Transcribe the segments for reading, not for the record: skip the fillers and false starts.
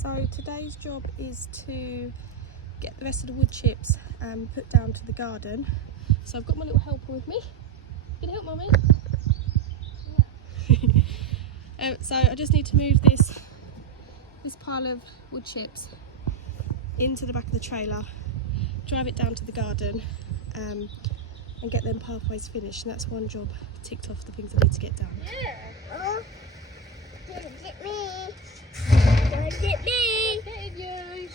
So today's job is to get the rest of the wood chips put down to the garden. So I've got my little helper with me. Can you help, Mummy? Yeah. So I just need to move this pile of wood chips into the back of the trailer, drive it down to the garden and get them pathways finished, and that's one job ticked off the things I need to get done. Yeah. Don't get me. Don't get me. Getting you.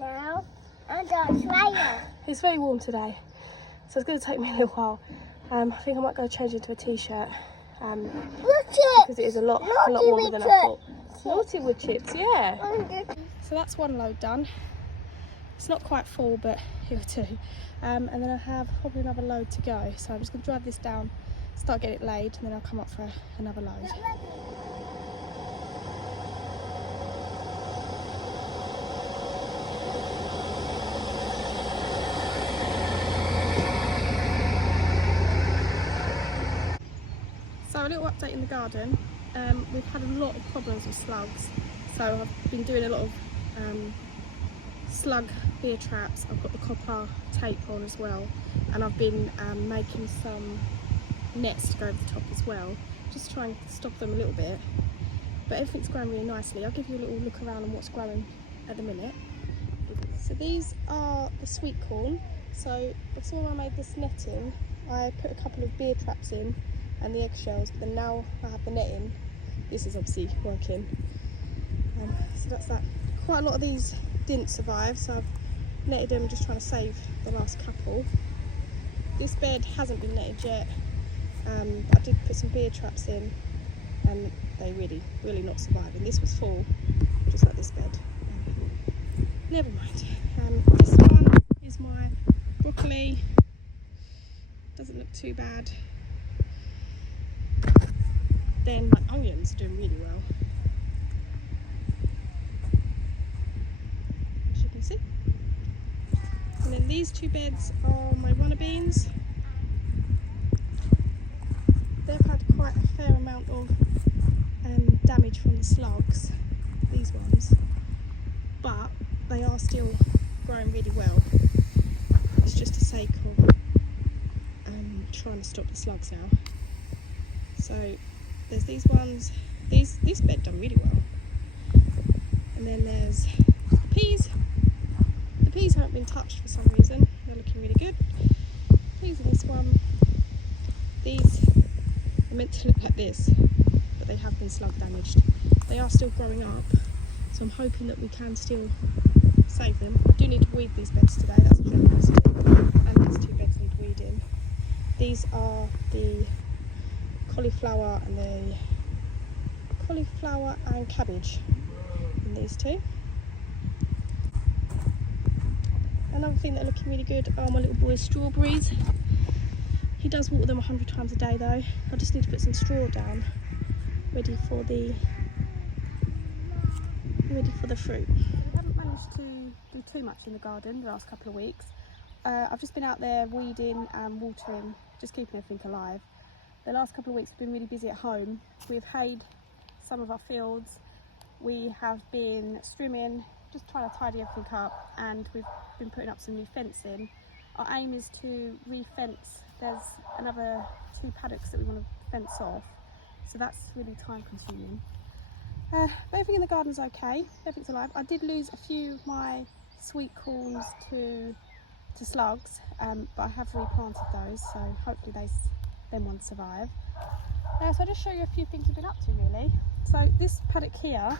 Now, I'm going to trailer. It's very warm today, so it's going to take me a little while. I think I might go change into a t-shirt Look because it is a lot warmer than I thought. Naughty wood chips, yeah. So that's one load done. It's not quite full, but it'll do. And then I have probably another load to go. So I'm just going to drive this down, start getting it laid, and then I'll come up for another load. So a little update in the garden. We've had a lot of problems with slugs. So I've been doing a lot of slug beer traps. I've got the copper tape on as well, and I've been making some nets to go over the top as well, just trying to stop them a little bit. But everything's growing really nicely. I'll give you a little look around on what's growing at the minute. So these are the sweet corn. So before I made this netting, I put a couple of beer traps in and the eggshells, but then now I have the netting. This is obviously working. So that's that. Quite a lot of these didn't survive, so I've netted them, just trying to save the last couple. This bed hasn't been netted yet. I did put some beer traps in and they really not surviving. This was full, just like this bed. Never mind. This one is my broccoli. Doesn't look too bad. Then my onions are doing really well, as you can see. And then these two beds are my runner beans. They've had quite a fair amount of damage from the slugs, these ones, but they are still growing really well. It's just a sake of trying to stop the slugs now. So there's these ones. This bed done really well. And then there's the peas. The peas haven't been touched for some reason. They're looking really good. Peas in this one. These are meant to look like this, but they have been slug damaged. They are still growing up, so I'm hoping that we can still save them. I do need to weed these beds today, that's a generous tip. And these two beds need weeding. These are the cauliflower and cabbage in these two. Another thing that are looking really good are my little boy's strawberries. He does water them 100 times a day though. I just need to put some straw down, ready for the fruit. We haven't managed to do too much in the garden the last couple of weeks. I've just been out there weeding and watering, just keeping everything alive. The last couple of weeks we've been really busy at home. We've hayed some of our fields, we have been strimming, just trying to tidy everything up, and we've been putting up some new fencing. Our aim is to re-fence. There's another 2 paddocks that we want to fence off, so that's really time consuming. But everything in the garden's okay, everything's alive. I did lose a few of my sweet corns to slugs, but I have replanted those, so hopefully them ones survive. So I'll just show you a few things we've been up to really. So this paddock here,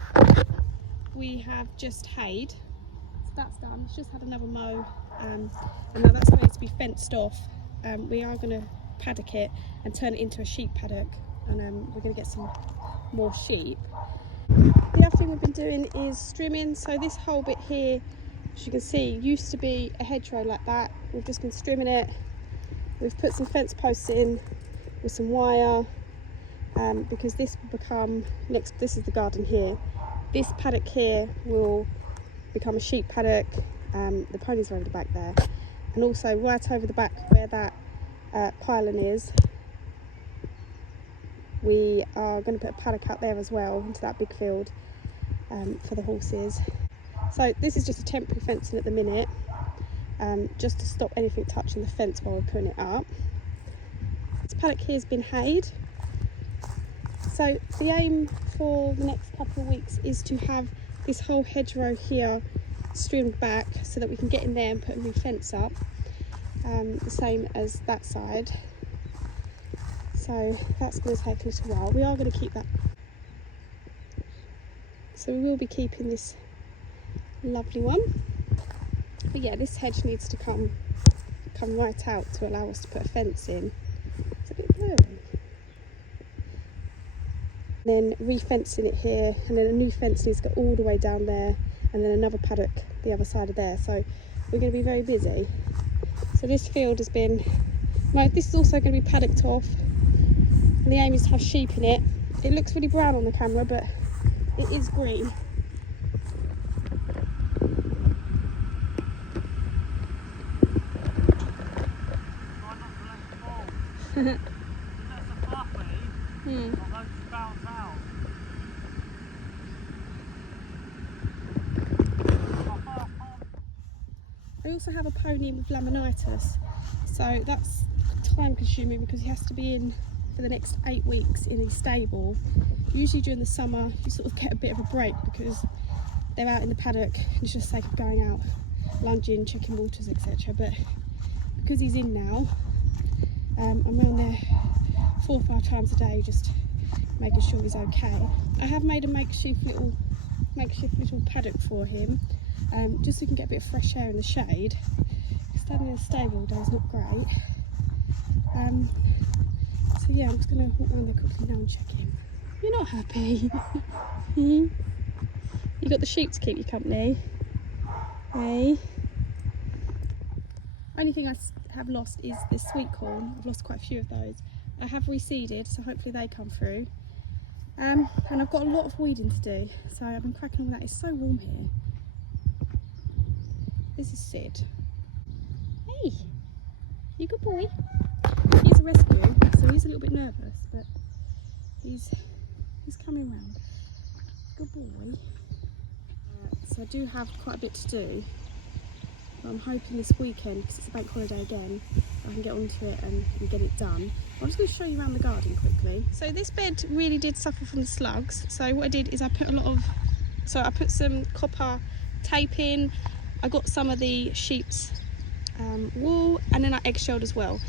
we have just hayed, so that's done. It's just had another mow, and now that's ready to be fenced off. We are going to paddock it and turn it into a sheep paddock, and we're going to get some more sheep. The other thing we've been doing is strimming. So this whole bit here, as you can see, used to be a hedgerow like that. We've just been strimming it. We've put some fence posts in with some wire, because this will become, this is the garden here. This paddock here will become a sheep paddock. The ponies are over the back there, and also right over the back where that pioneers. We are going to put a paddock out there as well, into that big field, for the horses. So this is just a temporary fencing at the minute, just to stop anything touching the fence while we're putting it up. This paddock here has been hayed. So the aim for the next couple of weeks is to have this whole hedgerow here streamed back so that we can get in there and put a new fence up, the same as that side. So that's going to take a little while. We are going to keep that. So we will be keeping this lovely one. But yeah, this hedge needs to come right out to allow us to put a fence in. It's a bit blurry. Then re-fencing it here, and then a new fence needs to go all the way down there, and then another paddock the other side of there. So we're going to be very busy. So this field has been, this is also going to be paddocked off, and the aim is to have sheep in it. It looks really brown on the camera, but it is green. I also have a pony with laminitis, so that's time consuming because he has to be in for the next 8 weeks in a stable. Usually during the summer you sort of get a bit of a break because they're out in the paddock and it's just sake of going out, lunging, checking waters, etc. But because he's in now, I'm around there 4 or 5 times a day just making sure he's okay. I have made a makeshift little paddock for him, just so he can get a bit of fresh air in the shade. Standing in a stable all day is not great. So yeah, I'm just going to walk around there quickly now and check him. You're not happy? You got the sheep to keep you company? Hey? Only thing I have lost is the sweet corn. I've lost quite a few of those. I have reseeded, so hopefully they come through. And I've got a lot of weeding to do, so I've been cracking on with that. It's so warm here. This is Sid. Hey, you good boy. He's a rescue, so he's a little bit nervous, but he's coming round. Good boy. So I do have quite a bit to do. But I'm hoping this weekend, because it's a bank holiday again, I can get onto it and get it done. I'm just going to show you around the garden quickly. So this bed really did suffer from the slugs. So what I did is I put some copper tape in. I got some of the sheep's wool, and then I eggshelled as well.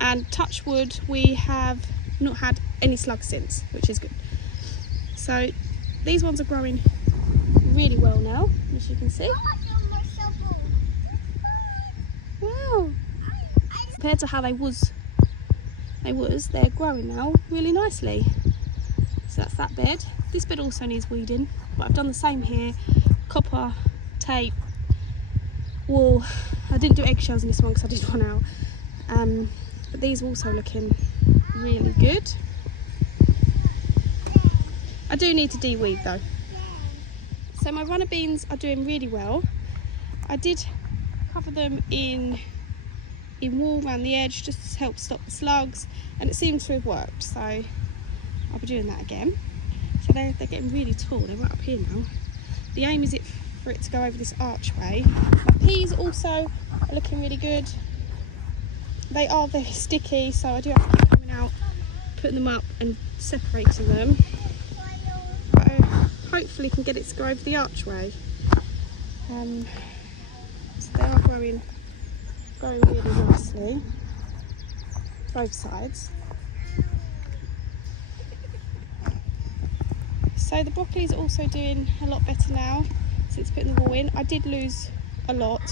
And touch wood, we have not had any slugs since, which is good. So these ones are growing really well now, as you can see. Wow. Compared to how they're growing now really nicely. So that's that bed. This bed also needs weeding, but I've done the same here. Copper, tape, wool. I didn't do eggshells in this one because I did one out. But these are also looking really good. I do need to de-weed though. So my runner beans are doing really well. I did cover them in wool around the edge just to help stop the slugs, and it seems to have worked, so I'll be doing that again. So they're getting really tall. They're right up here now. The aim is for it to go over this archway. My peas also are looking really good. They are very sticky, so I do have to keep coming out, putting them up and separating them. But hopefully can get it to go over the archway. So they are growing really nicely, both sides. So the broccoli is also doing a lot better now since putting the wool in. I did lose a lot,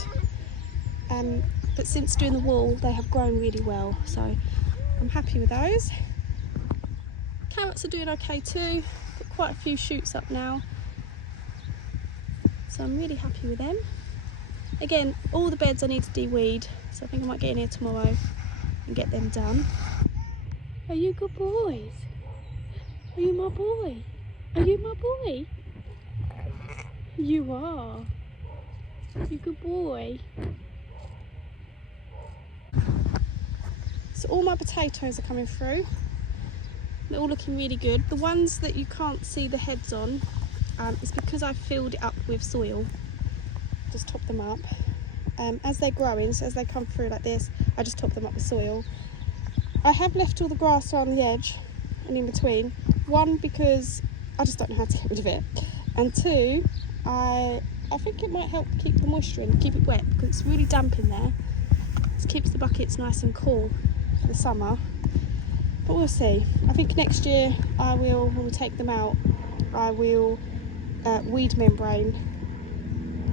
but since doing the wool they have grown really well, so I'm happy with those. Carrots are doing okay too, got quite a few shoots up now, so I'm really happy with them. Again, all the beds I need to de-weed, so I think I might get in here tomorrow and get them done. Are you good boys? Are you my boy? Are you my boy? You are. You good boy. So all my potatoes are coming through. They're all looking really good. The ones that you can't see the heads on, it's because I filled it up with soil. Just top them up. As they're growing, so as they come through like this, I just top them up with soil. I have left all the grass around the edge and in between. One, because I just don't know how to get rid of it. And two, I think it might help keep the moisture in, keep it wet, because it's really damp in there. It keeps the buckets nice and cool for the summer. But we'll see. I think next year when we take them out, I will weed membrane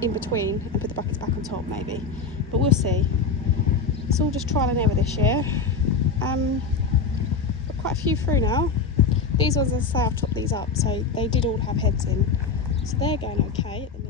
in between and put the buckets back on top maybe. But we'll see. It's all just trial and error this year. Got quite a few through now. These ones, as I say, I've topped these up, so they did all have heads in. So they're going okay at the minute.